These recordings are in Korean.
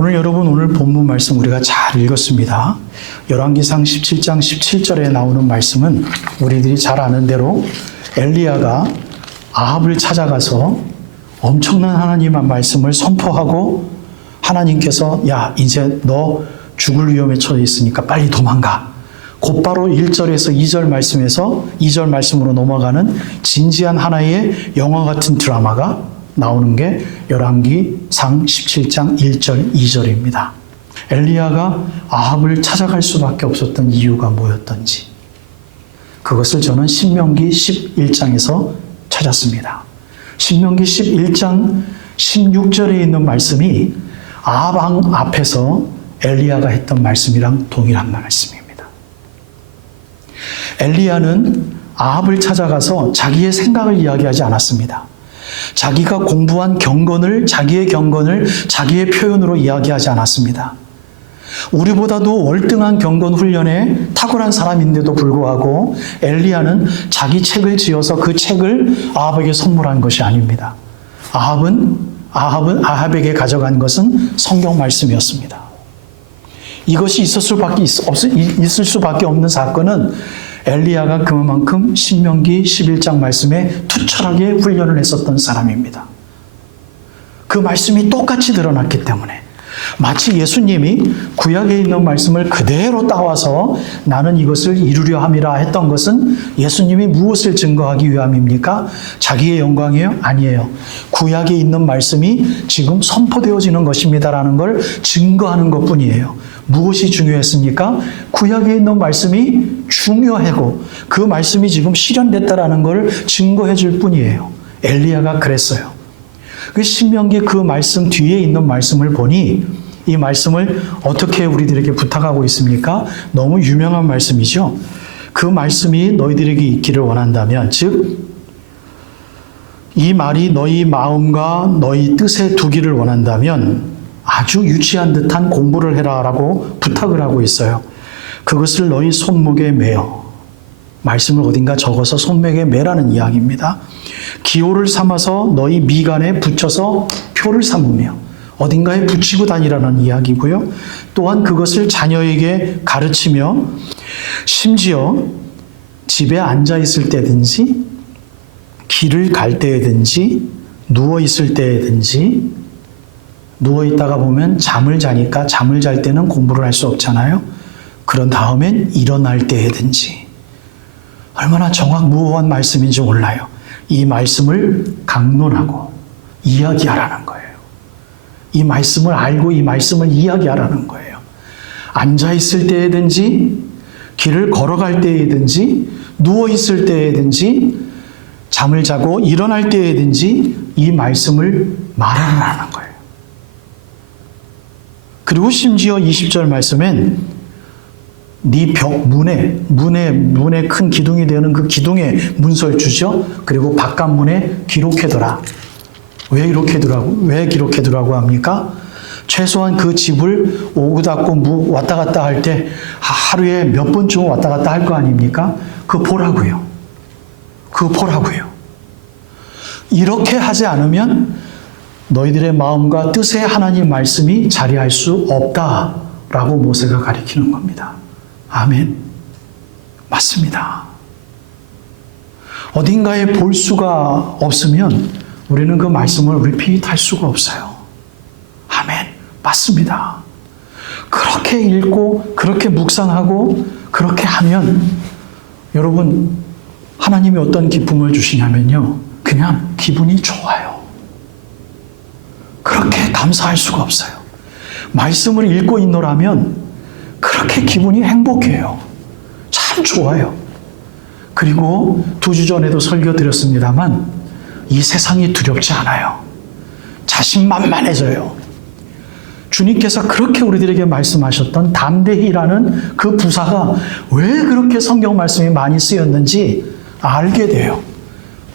오늘 본문 말씀 우리가 잘 읽었습니다. 열왕기상 17장 17절에 나오는 말씀은 우리들이 잘 아는 대로 엘리야가 아합을 찾아가서 엄청난 하나님의 말씀을 선포하고 하나님께서 야 이제 너 죽을 위험에 처해 있으니까 빨리 도망가. 곧바로 1절에서 2절 말씀에서 2절 말씀으로 넘어가는 진지한 하나의 영화 같은 드라마가 나오는 게 열왕기상 17장 1절 2절입니다. 엘리야가 아합을 찾아갈 수밖에 없었던 이유가 뭐였던지 그것을 저는 신명기 11장에서 찾았습니다. 신명기 11장 16절에 있는 말씀이 아합 왕 앞에서 엘리야가 했던 말씀이랑 동일한 말씀입니다. 엘리야는 아합을 찾아가서 자기의 생각을 이야기하지 않았습니다. 자기가 공부한 경건을, 자기의 경건을 자기의 표현으로 이야기하지 않았습니다. 우리보다도 월등한 경건 훈련에 탁월한 사람인데도 불구하고 엘리야는 자기 책을 지어서 그 책을 아합에게 선물한 것이 아닙니다. 아합에게 가져간 것은 성경 말씀이었습니다. 이것이 있을 수밖에 없는 사건은 엘리야가 그만큼 신명기 11장 말씀에 투철하게 훈련을 했었던 사람입니다. 그 말씀이 똑같이 드러났기 때문에 마치 예수님이 구약에 있는 말씀을 그대로 따와서 나는 이것을 이루려 함이라 했던 것은 예수님이 무엇을 증거하기 위함입니까? 자기의 영광이에요? 아니에요. 구약에 있는 말씀이 지금 선포되어지는 것입니다라는 걸 증거하는 것뿐이에요. 무엇이 중요했습니까? 구약에 있는 말씀이 중요하고 그 말씀이 지금 실현됐다라는 걸 증거해 줄 뿐이에요. 엘리야가 그랬어요. 그 신명기 그 말씀 뒤에 있는 말씀을 보니 이 말씀을 어떻게 우리들에게 부탁하고 있습니까? 너무 유명한 말씀이죠. 그 말씀이 너희들에게 있기를 원한다면, 즉 이 말이 너희 마음과 너희 뜻에 두기를 원한다면 아주 유치한 듯한 공부를 해라라고 부탁을 하고 있어요. 그것을 너희 손목에 매어. 말씀을 어딘가 적어서 손목에 매라는 이야기입니다. 기호를 삼아서 너희 미간에 붙여서 표를 삼으며 어딘가에 붙이고 다니라는 이야기고요. 또한 그것을 자녀에게 가르치며 심지어 집에 앉아 있을 때든지 길을 갈 때든지 누워 있을 때든지 누워 있다가 보면 잠을 자니까 잠을 잘 때는 공부를 할 수 없잖아요. 그런 다음엔 일어날 때든지 얼마나 정확무오한 말씀인지 몰라요. 이 말씀을 강론하고 이야기하라는 거예요. 이 말씀을 알고 이 말씀을 이야기하라는 거예요. 앉아있을 때든지 길을 걸어갈 때든지 누워있을 때든지 잠을 자고 일어날 때든지 이 말씀을 말하라는 거예요. 그리고 심지어 20절 말씀엔 네 벽 문에 큰 기둥이 되는 그 기둥에 문설 주죠. 그리고 바깥 문에 기록해두라. 왜 기록해두라고 합니까? 최소한 그 집을 오고 닫고 왔다 갔다 할 때 하루에 몇 번쯤 왔다 갔다 할 거 아닙니까? 그거 보라고요. 이렇게 하지 않으면 너희들의 마음과 뜻의 하나님 말씀이 자리할 수 없다라고 모세가 가리키는 겁니다. 아멘. 맞습니다. 어딘가에 볼 수가 없으면 우리는 그 말씀을 리피트할 수가 없어요. 아멘. 맞습니다. 그렇게 읽고 그렇게 묵상하고 그렇게 하면 여러분 하나님이 어떤 기쁨을 주시냐면요. 그냥 기분이 좋아요. 그렇게 감사할 수가 없어요. 말씀을 읽고 있노라면 그렇게 기분이 행복해요. 참 좋아요. 그리고 2주 전에도 설교드렸습니다만 이 세상이 두렵지 않아요. 자신만만해져요. 주님께서 그렇게 우리들에게 말씀하셨던 담대히라는 그 부사가 왜 그렇게 성경 말씀이 많이 쓰였는지 알게 돼요.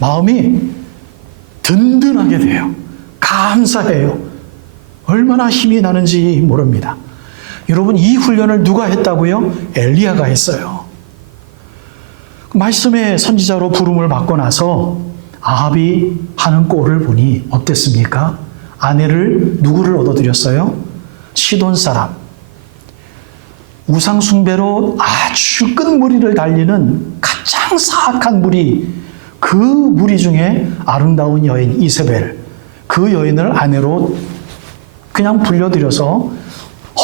마음이 든든하게 돼요. 감사해요. 얼마나 힘이 나는지 모릅니다. 여러분 이 훈련을 누가 했다고요? 엘리야가 했어요. 말씀의 선지자로 부름을 받고 나서 아합이 하는 꼴을 보니 어땠습니까? 아내를 누구를 얻어들였어요? 시돈 사람, 우상 숭배로 아주 끝무리를 달리는 가장 사악한 무리, 그 무리 중에 아름다운 여인 이세벨, 그 여인을 아내로 그냥 불려들여서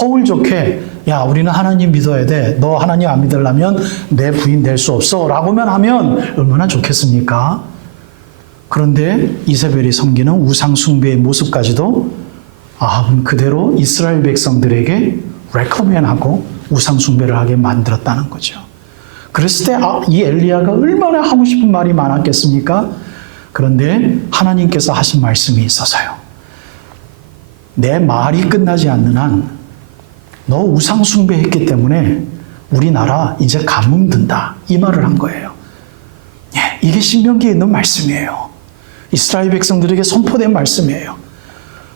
허울 좋게, 야, 우리는 하나님 믿어야 돼. 너 하나님 안 믿으려면 내 부인 될 수 없어. 라고만 하면 얼마나 좋겠습니까? 그런데 이세벨이 섬기는 우상숭배의 모습까지도 아합은 그대로 이스라엘 백성들에게 레커멘하고 우상숭배를 하게 만들었다는 거죠. 그랬을 때 이 엘리야가 얼마나 하고 싶은 말이 많았겠습니까? 그런데 하나님께서 하신 말씀이 있어서요. 내 말이 끝나지 않는 한 너 우상 숭배했기 때문에 우리나라 이제 가뭄 든다. 이 말을 한 거예요. 예, 이게 신명기에 있는 말씀이에요. 이스라엘 백성들에게 선포된 말씀이에요.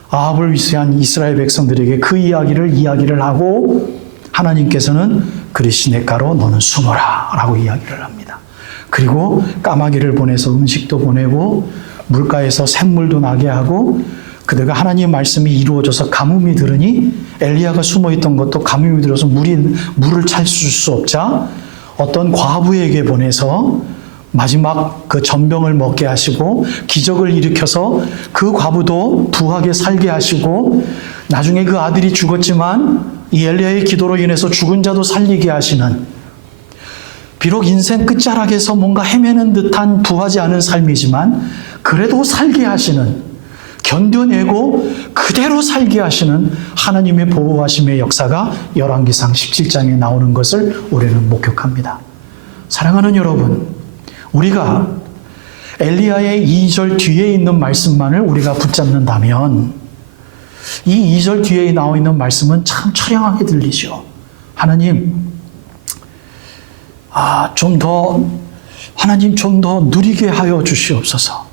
아합을 위시한 이스라엘 백성들에게 그 이야기를 하고 하나님께서는 그리 시냇가로 너는 숨어라 라고 이야기를 합니다. 그리고 까마귀를 보내서 음식도 보내고 물가에서 샘물도 나게 하고 그대가 하나님의 말씀이 이루어져서 가뭄이 들으니 엘리야가 숨어있던 것도 가뭄이 들어서 물을 찾을 수 없자 어떤 과부에게 보내서 마지막 그 전병을 먹게 하시고 기적을 일으켜서 그 과부도 부하게 살게 하시고 나중에 그 아들이 죽었지만 이 엘리야의 기도로 인해서 죽은 자도 살리게 하시는, 비록 인생 끝자락에서 뭔가 헤매는 듯한 부하지 않은 삶이지만 그래도 살게 하시는, 견뎌내고 그대로 살게 하시는 하나님의 보호하심의 역사가 열왕기상 17장에 나오는 것을 우리는 목격합니다. 사랑하는 여러분, 우리가 엘리야의 2절 뒤에 있는 말씀만을 우리가 붙잡는다면 이 2절 뒤에 나와 있는 말씀은 참 처량하게 들리죠. 하나님, 하나님 좀 더 누리게 하여 주시옵소서.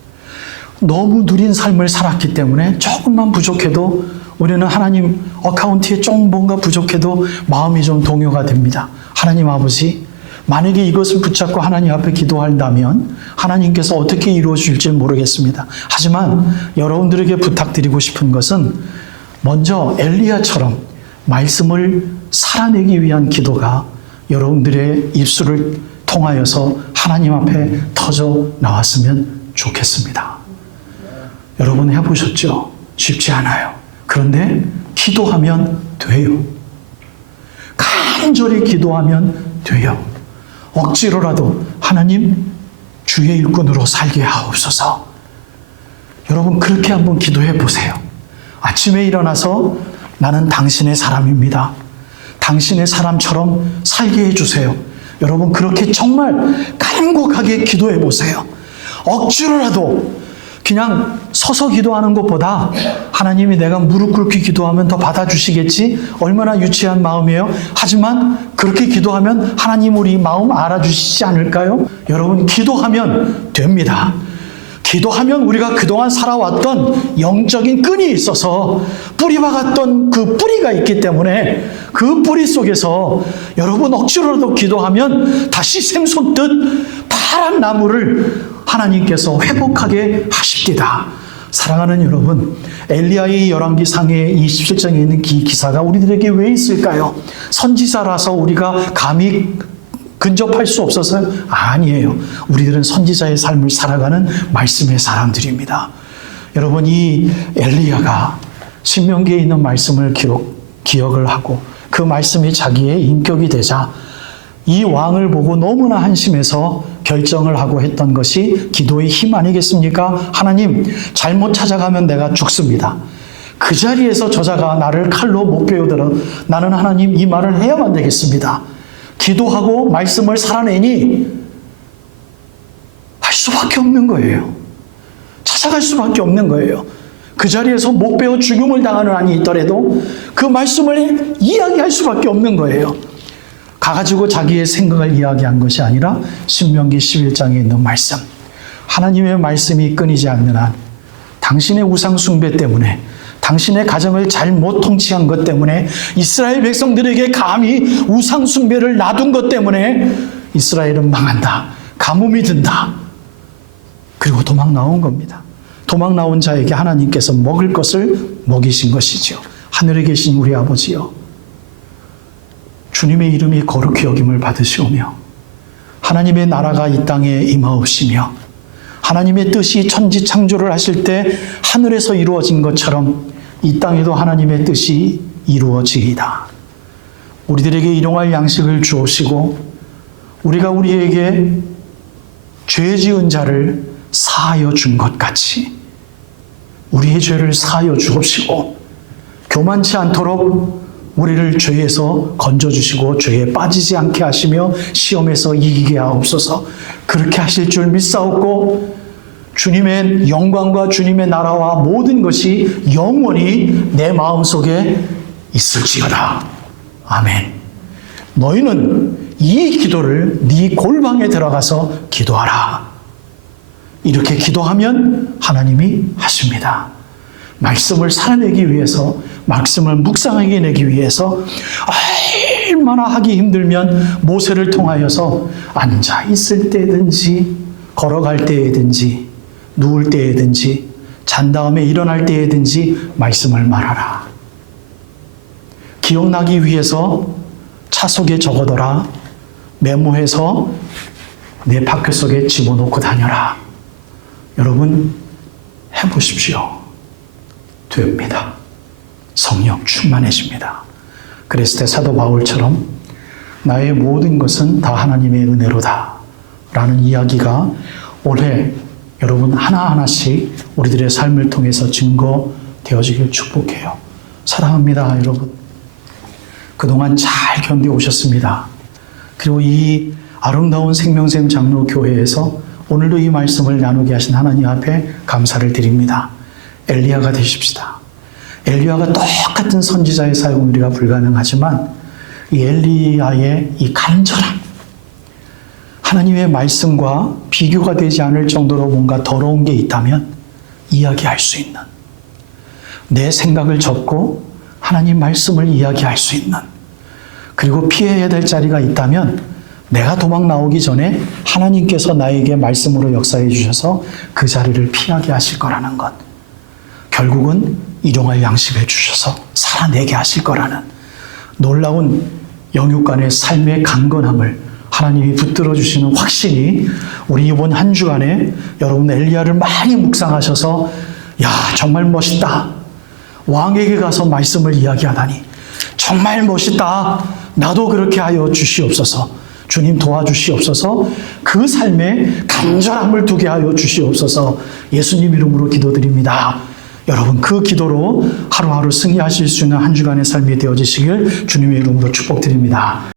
너무 누린 삶을 살았기 때문에 조금만 부족해도 우리는 하나님 어카운트에 좀 뭔가 부족해도 마음이 좀 동요가 됩니다. 하나님 아버지, 만약에 이것을 붙잡고 하나님 앞에 기도한다면 하나님께서 어떻게 이루어 주실지 모르겠습니다. 하지만 여러분들에게 부탁드리고 싶은 것은 먼저 엘리야처럼 말씀을 살아내기 위한 기도가 여러분들의 입술을 통하여서 하나님 앞에 터져 나왔으면 좋겠습니다. 여러분 해보셨죠? 쉽지 않아요. 그런데 기도하면 돼요. 간절히 기도하면 돼요. 억지로라도 하나님 주의 일꾼으로 살게 하옵소서. 여러분 그렇게 한번 기도해 보세요. 아침에 일어나서 나는 당신의 사람입니다. 당신의 사람처럼 살게 해주세요. 여러분 그렇게 정말 간곡하게 기도해 보세요. 억지로라도 그냥 서서 기도하는 것보다 하나님이 내가 무릎 꿇기 기도하면 더 받아주시겠지? 얼마나 유치한 마음이에요? 하지만 그렇게 기도하면 하나님 우리 마음 알아주시지 않을까요? 여러분 기도하면 됩니다. 기도하면 우리가 그동안 살아왔던 영적인 끈이 있어서 뿌리와 같던 그 뿌리가 있기 때문에 그 뿌리 속에서 여러분 억지로라도 기도하면 다시 샘솟듯 파란 나무를 하나님께서 회복하게 하십니다. 사랑하는 여러분, 엘리야의 열왕기상의 27장에 있는 기사가 우리들에게 왜 있을까요? 선지자라서 우리가 감히 근접할 수 없어서요? 아니에요. 우리들은 선지자의 삶을 살아가는 말씀의 사람들입니다. 여러분, 이 엘리야가 신명기에 있는 말씀을 기억을 하고 그 말씀이 자기의 인격이 되자 이 왕을 보고 너무나 한심해서 결정을 하고 했던 것이 기도의 힘 아니겠습니까? 하나님, 잘못 찾아가면 내가 죽습니다. 그 자리에서 저자가 나를 칼로 못 베어들어 나는 하나님 이 말을 해야만 되겠습니다. 기도하고 말씀을 살아내니 할 수밖에 없는 거예요. 찾아갈 수밖에 없는 거예요. 그 자리에서 못 베어 죽음을 당하는 한이 있더라도 그 말씀을 이야기할 수밖에 없는 거예요. 가가지고 자기의 생각을 이야기한 것이 아니라 신명기 11장에 있는 말씀, 하나님의 말씀이 끊이지 않는 한 당신의 우상 숭배 때문에 당신의 가정을 잘못 통치한 것 때문에 이스라엘 백성들에게 감히 우상 숭배를 놔둔 것 때문에 이스라엘은 망한다. 가뭄이 든다. 그리고 도망 나온 겁니다. 도망 나온 자에게 하나님께서 먹을 것을 먹이신 것이죠. 하늘에 계신 우리 아버지여, 주님의 이름이 거룩히 여김을 받으시오며 하나님의 나라가 이 땅에 임하옵시며 하나님의 뜻이 천지 창조를 하실 때 하늘에서 이루어진 것처럼 이 땅에도 하나님의 뜻이 이루어지이다. 우리들에게 일용할 양식을 주옵시고 우리가 우리에게 죄 지은 자를 사하여 준 것 같이 우리의 죄를 사하여 주옵시고 교만치 않도록 우리를 죄에서 건져주시고 죄에 빠지지 않게 하시며 시험에서 이기게 하옵소서. 그렇게 하실 줄 믿사옵고 주님의 영광과 주님의 나라와 모든 것이 영원히 내 마음속에 있을지어다. 아멘. 너희는 이 기도를 네 골방에 들어가서 기도하라. 이렇게 기도하면 하나님이 하십니다. 말씀을 살아내기 위해서, 말씀을 묵상하게 내기 위해서 얼마나 하기 힘들면 모세를 통하여서 앉아 있을 때든지 걸어갈 때든지 누울 때든지 잔 다음에 일어날 때든지 말씀을 말하라. 기억나기 위해서 차 속에 적어둬라. 메모해서 내 바퀴 속에 집어넣고 다녀라. 여러분 해보십시오. 됩니다. 성령 충만해집니다. 그랬을 때 사도 바울처럼 나의 모든 것은 다 하나님의 은혜로다 라는 이야기가 올해 여러분 하나하나씩 우리들의 삶을 통해서 증거되어지길 축복해요. 사랑합니다, 여러분. 그동안 잘 견뎌오셨습니다. 그리고 이 아름다운 생명샘 장로교회에서 오늘도 이 말씀을 나누게 하신 하나님 앞에 감사를 드립니다. 엘리야가 되십시다. 엘리야가 똑같은 선지자의 사용 우리가 불가능하지만 이 엘리야의 이 간절함, 하나님의 말씀과 비교가 되지 않을 정도로 뭔가 더러운 게 있다면 이야기할 수 있는, 내 생각을 접고 하나님 말씀을 이야기할 수 있는, 그리고 피해야 될 자리가 있다면 내가 도망 나오기 전에 하나님께서 나에게 말씀으로 역사해 주셔서 그 자리를 피하게 하실 거라는 것, 결국은 일용할 양식을 주셔서 살아내게 하실 거라는 놀라운 영육간의 삶의 강건함을 하나님이 붙들어 주시는 확신이 우리 이번 한 주간에 여러분 엘리야를 많이 묵상하셔서 야, 정말 멋있다. 왕에게 가서 말씀을 이야기하다니 정말 멋있다. 나도 그렇게 하여 주시옵소서. 주님 도와주시옵소서. 그 삶에 간절함을 두게 하여 주시옵소서. 예수님 이름으로 기도드립니다. 여러분 그 기도로 하루하루 승리하실 수 있는 한 주간의 삶이 되어지시길 주님의 이름으로 축복드립니다.